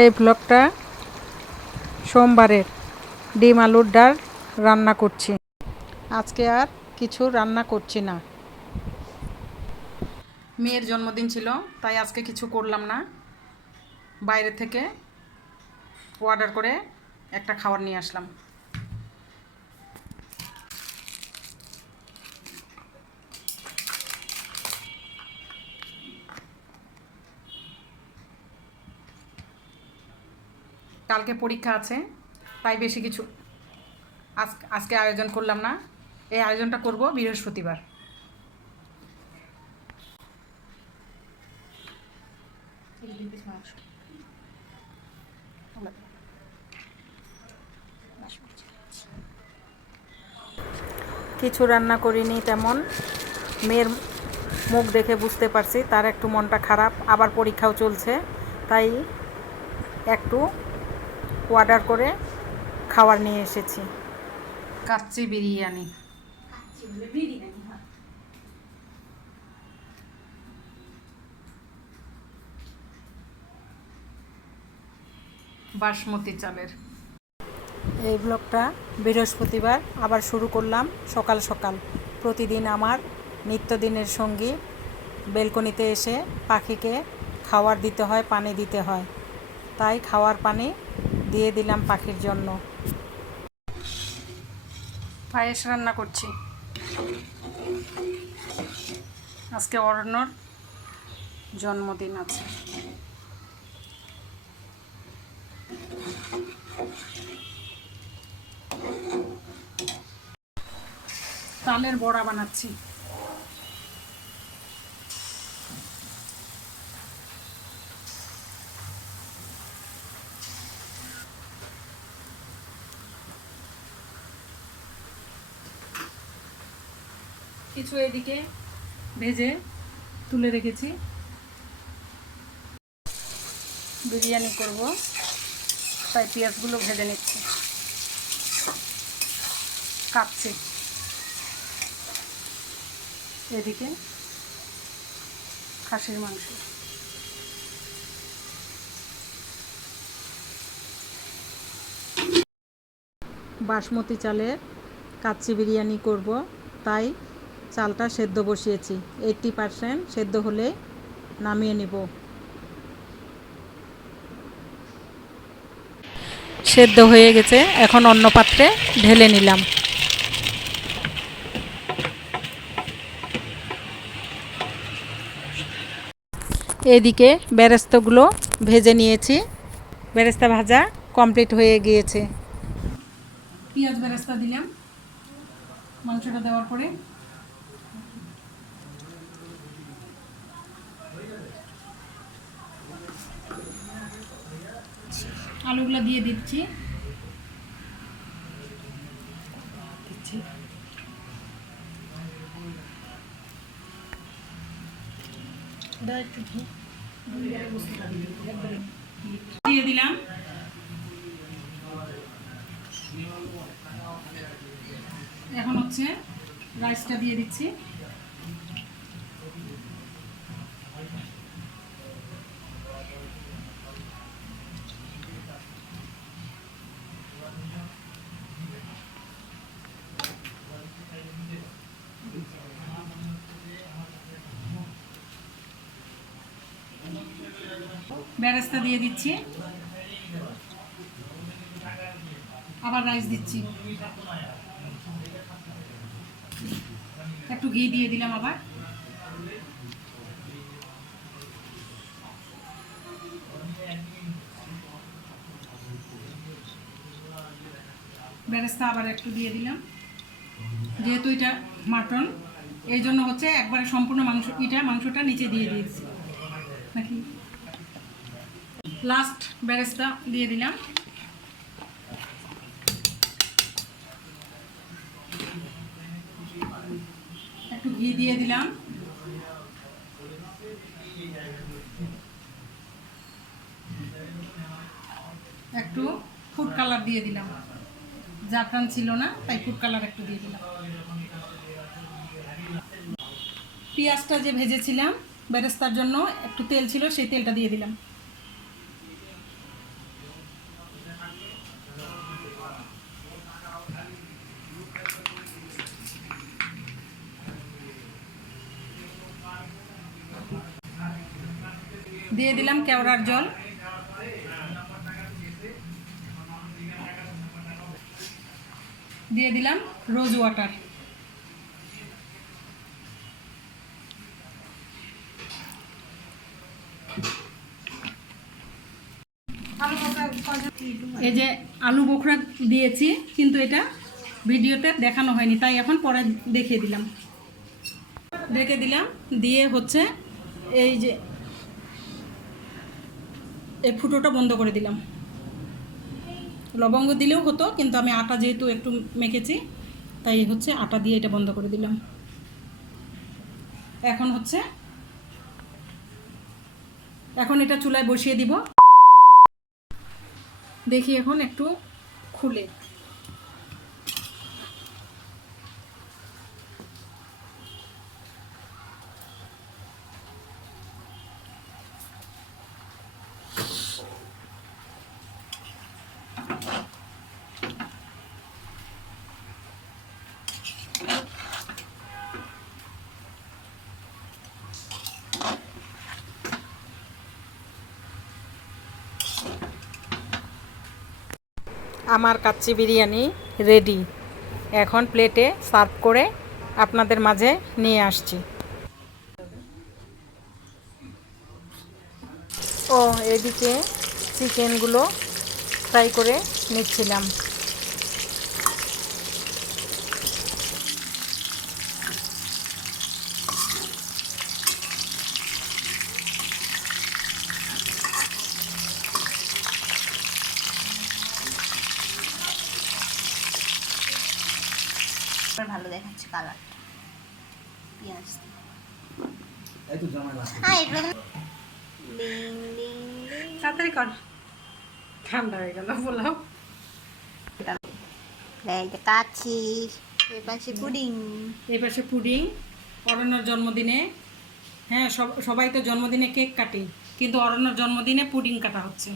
এই ব্লগটা সোমবারের ডিম আলুর ডাল রান্না করছি। আজকে আর কিছু রান্না করছি না। মেয়ের জন্মদিন ছিল, তাই আজকে কিছু করলাম না। বাইরে থেকে অর্ডার করে একটা খাবার নিয়ে আসলাম। কালকে পরীক্ষা আছে, তাই বেশি কিছু আজকে আয়োজন করলাম না। এই আয়োজনটা করব বৃহস্পতিবার। কিছু রান্না করিনি তেমন। মেয়ের মুখ দেখে বুঝতে পারছি তার একটু মনটা খারাপ, আবার পরীক্ষাও চলছে, তাই একটু অর্ডার করে খাবার নিয়ে এসেছি। কাচ্চি বিরিয়ানি। বাসমতি চালের। এই ব্লগটা বৃহস্পতিবার আবার শুরু করলাম সকাল সকাল। প্রতিদিন আমার নিত্যদিনের সঙ্গী বেলকনিতে এসে পাখিকে খাবার দিতে হয়, পানি দিতে হয়, তাই খাওয়ার পানি দিয়ে দিলাম পাখির জন্য। পায়েস রান্না করছি। আজকে অরণ্যর জন্মদিন আছে। তালের বড়া বানাচ্ছি। কিছু এদিকে ভেজে তুলে রেখেছি। বিরিয়ানি করব, তাই পেঁয়াজগুলো ভেজে নিচ্ছি। কাটছি। এদিকে খাসির মাংস। বাসমতি চালের কাচ্চি বিরিয়ানি করব, তাই চালটা সেদ্ধ বসিয়েছি। 80% সেদ্ধ হলে নামিয়ে নেব। সেদ্ধ হয়ে গেছে, এখন অন্য পাত্রে ঢেলে নিলাম। এদিকে বেরেস্তাগুলো ভেজে নিয়েছি। বেরেস্তা ভাজা কমপ্লিট হয়ে গিয়েছে। পেঁয়াজ বেরেস্তা দিলাম মাংসটা দেওয়ার পরে। আলুগুলো দিয়ে দিচ্ছি। দিয়ে দিলাম। এখন হচ্ছে রাইসটা দিয়ে দিচ্ছি। বেরেস্তা দিয়ে দিচ্ছি, আবার রাইস দিচ্ছি। একটু ঘি দিয়ে দিলাম আবার। বেরেস্তা আবার একটু দিয়ে দিলাম। যেহেতু এটা মাটন, এই জন্য হচ্ছে একবারে সম্পূর্ণ মাংসটা নিচে দিয়ে দিয়েছি নাকি। লাস্ট বেরেস্তা দিয়ে দিলাম। একটু ঘি দিয়ে দিলাম। একটু ফুড কালার দিয়ে দিলাম। জাফরান ছিল না, তাই ফুড কালার একটু দিয়ে দিলাম। পেঁয়াজটা যে ভেজেছিলাম বেরেস্তার জন্য, একটু তেল ছিল, সেই তেলটা দিয়ে দিলাম। দিয়ে দিলাম কেওড়ার জল, দিয়ে দিলাম রোজ ওয়াটার। এই যে আলু বোখরা দিয়েছি, কিন্তু এটা ভিডিওতে দেখানো হয়নি, তাই এখন পরে দেখিয়ে দিলাম। রেখে দিলাম, দিয়ে হচ্ছে এই যে এই ফুটোটা বন্ধ করে দিলাম। লবঙ্গ দিলেও হতো, কিন্তু আমি আটা যেহেতু একটু মেখেছি, তাই হচ্ছে আটা দিয়ে এটা বন্ধ করে দিলাম। এখন এটা চুলায় বসিয়ে দিব। দেখি এখন একটু খুলে, আমার কাচ্চি বিরিয়ানি রেডি। এখন প্লেটে সার্ভ করে আপনাদের মাঝে নিয়ে আসছি। ও এদিকে চিকেনগুলো ফ্রাই করে নিচ্ছিলাম। ভালো দেখাচ্ছে কালারটা পেঁয়াজ তাড়াতাড়ি কর, ঠান্ডা হয়ে গেল পোলাও। কাচ্চি, এর পাশে পুডিং। এই পাশে পুডিং, অরণ্যর জন্মদিনে। হ্যাঁ, সবাই তো জন্মদিনে কেক কাটে, কিন্তু অরণ্যর জন্মদিনে পুডিং কাটা হচ্ছে।